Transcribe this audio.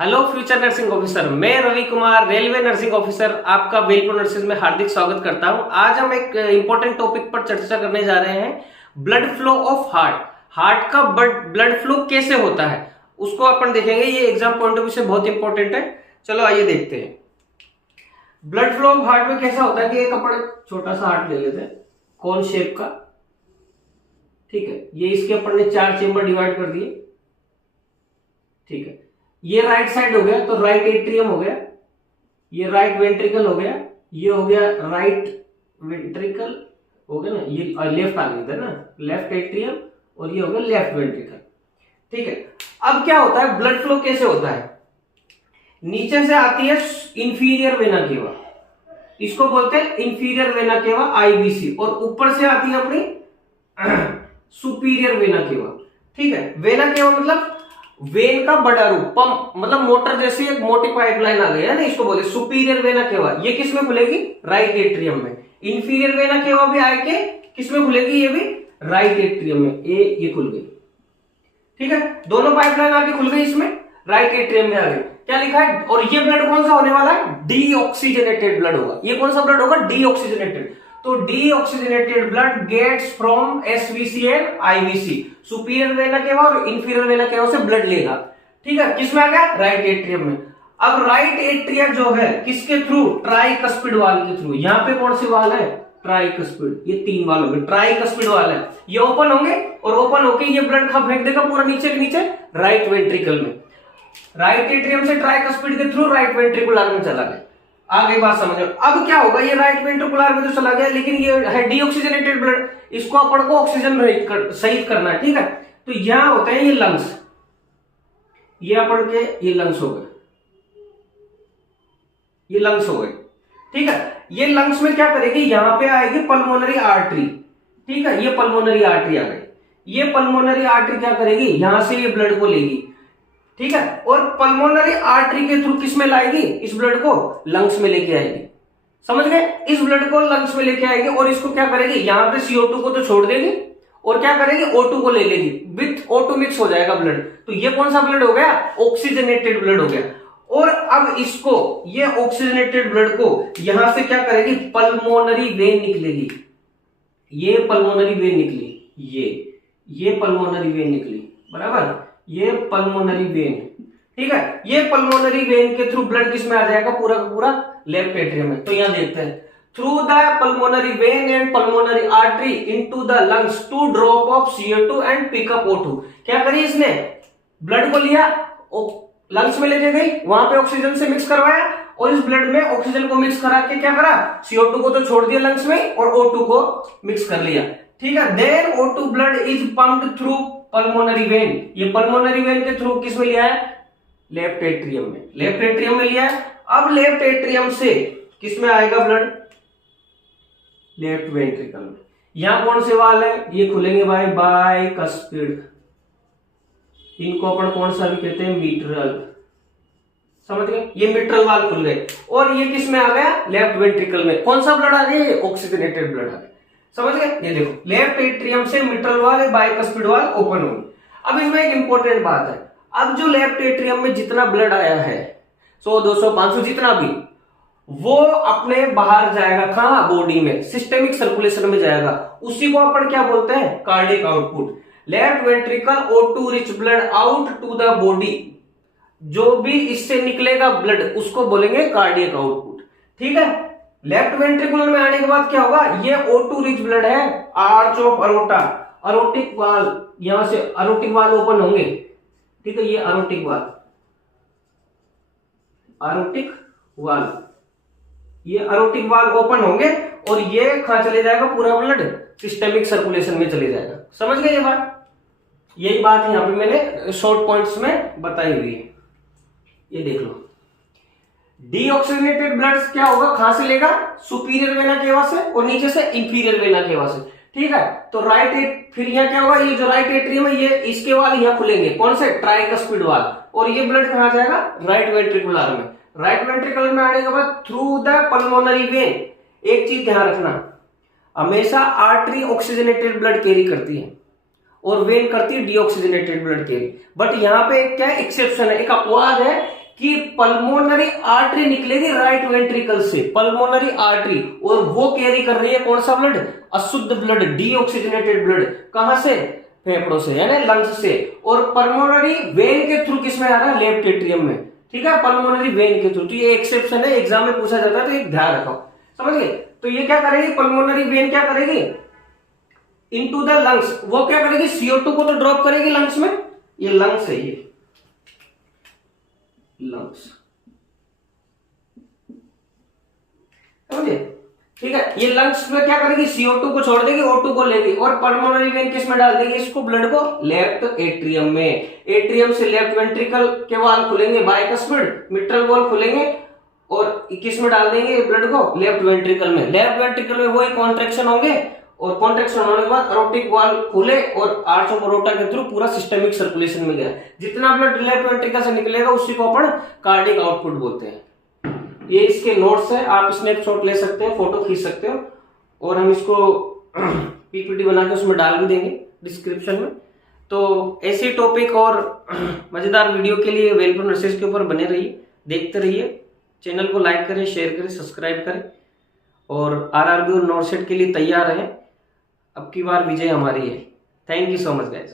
Hello future nursing officer, मैं Ravi Kumar railway nursing officer आपका वेलपुर नर्सिंग में हार्दिक स्वागत करता हूं। आज हम एक इंपॉर्टेंट टॉपिक पर चर्चा करने जा रहे हैं। ब्लड फ्लो ऑफ हार्ट का ब्लड फ्लो कैसे होता है उसको अपन देखेंगे। ये एग्जाम पॉइंट ऑफ व्यू से बहुत इंपॉर्टेंट है। चलो आइए देखते हैं ब्लड फ्लो ऑफ हार्ट में कैसा होता है। कि एक अपन छोटा सा हार्ट ले लेते हैं कौन शेप का, ठीक है। ये इसके अपन ने 4 चेंबर डिवाइड कर दिए, ठीक है। ये राइट साइड हो गया तो राइट एट्रियम हो गया, ये राइट वेंट्रिकल हो गया, ये हो गया राइट वेंट्रिकल हो गया ना, ये लेफ्ट आ गई इधर ना, लेफ्ट एट्रियम, और ये हो गया लेफ्ट वेंट्रिकल, ठीक है। अब क्या होता है, ब्लड फ्लो कैसे होता है। नीचे से आती है इंफीरियर वेना केवा, इसको बोलते हैं इंफीरियर वेना केवा आईवीसी, और ऊपर से आती है अपनी सुपीरियर वेना केवा, ठीक है। वेना केवा मतलब वेन का बड़ा रूप, पंप मतलब मोटर जैसी एक मोटी पाइपलाइन आ गई है ना, इसको बोले सुपीरियर वेना केवा। ये किस में खुलेगी, राइट एट्रियम में। इंफीरियर वेना केवा भी आके किस में खुलेगी, ये भी राइट एट्रियम में। ये खुल गई, ठीक है। दोनों पाइपलाइन आके खुल गई, इसमें राइट एट्रियम में आ गई। क्या लिखा है, और ये ब्लड कौन सा होने वाला है, डीऑक्सीजनेटेड ब्लड होगा। ये कौन सा ब्लड होगा, डीऑक्सीजनेटेड। तो deoxygenated blood gets from SVC and IVC, superior vena cava और इंफीरियर वेना केवा से ब्लड लेगा, ठीक है। किसमें आ गया, राइट एट्रियम में। अब राइट एट्रिया जो है किसके थ्रू, ट्राइकस्पिड वाल के थ्रू। यहाँ पे कौन सी वाल है, ट्राइकस्पिड। ये 3 वाल होंगे, ट्राइकस्पिड वाल है। ये ओपन होंगे और ओपन होके ये ब्लड कहां फेंक देगा, पूरा नीचे के नीचे राइट वेंट्रिकल में। राइट एट्रियम से ट्राइकस्पिड के थ्रू राइट वेंट्रिकुलर में चला गया। आ गई बात समझ। अब क्या होगा, ये राइट वेंट्रिकुलर में तो चला गया, लेकिन ये है डीऑक्सीजनेटेड ब्लड, इसको अपन को ऑक्सीजन सहित करना है, ठीक है। तो यहां होते हैं ये लंग्स, ये अपन के ये लंग्स हो गए, ये लंग्स हो गए, ठीक है। ये लंग्स में क्या करेगी, यहां पे आएगी पल्मोनरी आर्टरी, ठीक है। ये पल्मोनरी आर्टरी आ गई। ये पल्मोनरी आर्टरी क्या करेगी, यहां से ये ब्लड को लेगी, ठीक है। और पल्मोनरी आर्टरी के थ्रू किस में लाएगी, इस ब्लड को लंग्स में लेके आएगी, समझ गए। इस ब्लड को लंग्स में लेके आएगी और इसको क्या करेगी, यहां पे CO2 को तो छोड़ देगी और क्या करेगी, O2 को ले लेगी, विथ O2 मिक्स हो जाएगा ब्लड। तो ये कौन सा ब्लड हो गया, ऑक्सीजनेटेड ब्लड हो गया। और अब इसको, ये ऑक्सीजनेटेड ब्लड को यहां से क्या करेगी, पल्मोनरी वेन निकलेगी। ये पल्मोनरी वेन निकली, ये पल्मोनरी वेन निकली, बराबर। ये पल्मोनरी वेन, ठीक है। ये पल्मोनरी वेन के थ्रू ब्लड किस में आ जाएगा, पूरा का पूरा लेफ्ट एट्रियम में। तो यहां देखते हैं, through the pulmonary vein and pulmonary artery into the lungs to drop off CO2 and pick up O2। क्या करी इसने, ब्लड को लिया, लंग्स में लेके गई, वहां पे ऑक्सीजन से मिक्स करवाया, और इस ब्लड में ऑक्सीजन को मिक्स करा के क्या करा, CO2 को तो छोड़ दिया लंग्स में और O2 को मिक्स कर लिया, ठीक है। Then O2 blood is pumped through pulmonary vein. ये पल्मोनरी वेन के थ्रू किस में लिया है, लेफ्ट एट्रियम में, लेफ्ट एट्रियम में लिया है। अब लेफ्ट एट्रियम से किस में आएगा ब्लड, लेफ्ट वेंट्रिकल में। यहां कौन से वाल है, ये खुलेंगे भाई बाइकस्पिड, इनको अपन कौन सा भी कहते हैं, मिट्रल, समझ गए। ये मिट्रल वाल खुल गए और ये किस में आ गया, लेफ्ट वेंट्रिकल में। कौन सा ब्लड आ गया, ऑक्सीजनेटेड ब्लड आ गया, समझ गए। ये देखो, लेफ्ट एट्रियम से मिट्रल वाल, बाइकस्पिड वाल ओपन हो। अब इसमें एक इंपॉर्टेंट बात है, अब जो लेफ्ट एट्रियम में जितना ब्लड आया है, 100 200 500 जितना भी, वो अपने बाहर जाएगा, कहां, बॉडी में, सिस्टेमिक सर्कुलेशन में जाएगा। उसी को अपन क्या बोलते हैं, cardiac output. Left ventricle O2 rich blood out to the body, जो भी इससे निकलेगा ब्लड उसको बोलेंगे कार्डियक आउटपुट, ठीक है। लेफ्ट वेंट्रिकुलर में आने के बाद क्या होगा, ये O2 रिच ब्लड है, आर्च ऑफ अरोटा, अरोटिक वाल, यहां से अरोटिक वाल ओपन होंगे, ठीक है। ये अरोटिक वाल, अरोटिक वाल, ये अरोटिक वाल ओपन होंगे और ये कहां चले जाएगा, पूरा ब्लड सिस्टेमिक सर्कुलेशन में चले जाएगा, समझ गए ये बात। यही बात यहां पे मैंने शॉर्ट पॉइंट्स में बताई हुई है, ये देख लो। डीऑक्सीजनेटेड ब्लड क्या होगा, कहां से लेगा, सुपीरियर वेना केवा से, और नीचे से इंफीरियर वेना केवा से, ठीक है। तो फिर यहाँ क्या होगा, ये जो राइट एट्रियम है, ये इसके वाल यहाँ खुलेंगे, कौन से, ट्राइकस्पिड वाल, और ये ब्लड कहां जाएगा, राइट वेंट्रिकुलर में। राइट वेंट्रिकुलर में आने के बाद थ्रू द पल्मोनरी वेन। एक चीज ध्यान रखना, हमेशा आर्टरी ऑक्सीजनेटेड ब्लड कैरी करती है और वेन करती है डीऑक्सीजनेटेड ब्लड कैरी। बट यहाँ पे क्या एक्सेप्शन है, एक अपवाद है कि पल्मोनरी आर्टरी निकलेगी राइट वेंट्रिकल से, पल्मोनरी आर्टरी, और वो कैरी कर रही है कौन सा ब्लड, अशुद्ध ब्लड, डीऑक्सीजनेटेड ब्लड, कहां से, फेफड़ों से यानी लंग्स से, और पल्मोनरी वेन के थ्रू किसमें आ रहा है, लेफ्ट एट्रियम में, ठीक है, पल्मोनरी वेन के थ्रू। तो ये एक्सेप्शन है, एग्जाम में पूछा जाता है, तो एक ध्यान रखो, समझ गए। तो ये क्या करेगी, पल्मोनरी वेन क्या करेगी, इनटू द लंग्स, वो क्या करेगी, CO2 को तो ड्रॉप करेगी लंग्स में, ये लंग्स है, ये लंग्स, समझे, ठीक है। ये लंग्स में क्या करेगी, CO2 को छोड़ देगी, O2 को लेगी, और पल्मोनरी वेन किस में डाल देगी इसको, ब्लड को लेफ्ट एट्रियम में, एट्रियम से लेफ्ट वेंट्रिकल के वाल खुलेंगे, बाइकस्पिड मिट्रल वॉल खुलेंगे, और किस में डाल देंगे ब्लड को, लेफ्ट वेंट्रिकल में, लेफ्ट वेंट्रिकल में वही कॉन्ट्रैक्शन होंगे, और कॉन्ट्रैक्शन होने के बाद अरोटिक वाल खुले, और आर्च ऑफ अरोटा के थ्रू पूरा सिस्टेमिक सर्कुलेशन में गया, जितना ब्लड लेफ्ट वेंट्रिकल से निकलेगा उसी को अपन कार्डिक आउटपुट बोलते हैं। ये इसके नोट्स है, आप स्नैपशॉट ले सकते हैं, फोटो खींच सकते हो, और हम इसको PPT बना के उसमें डाल भी देंगे डिस्क्रिप्शन में। तो ऐसे टॉपिक और मजेदार वीडियो के लिए वेलपुर नर्सेज के ऊपर बने रहिए, देखते रहिए, चैनल को लाइक करें, शेयर करें, सब्सक्राइब करें, और RRB और नॉर्सेट के लिए तैयार रहें। अब की बार विजय हमारी है। Thank you so much guys.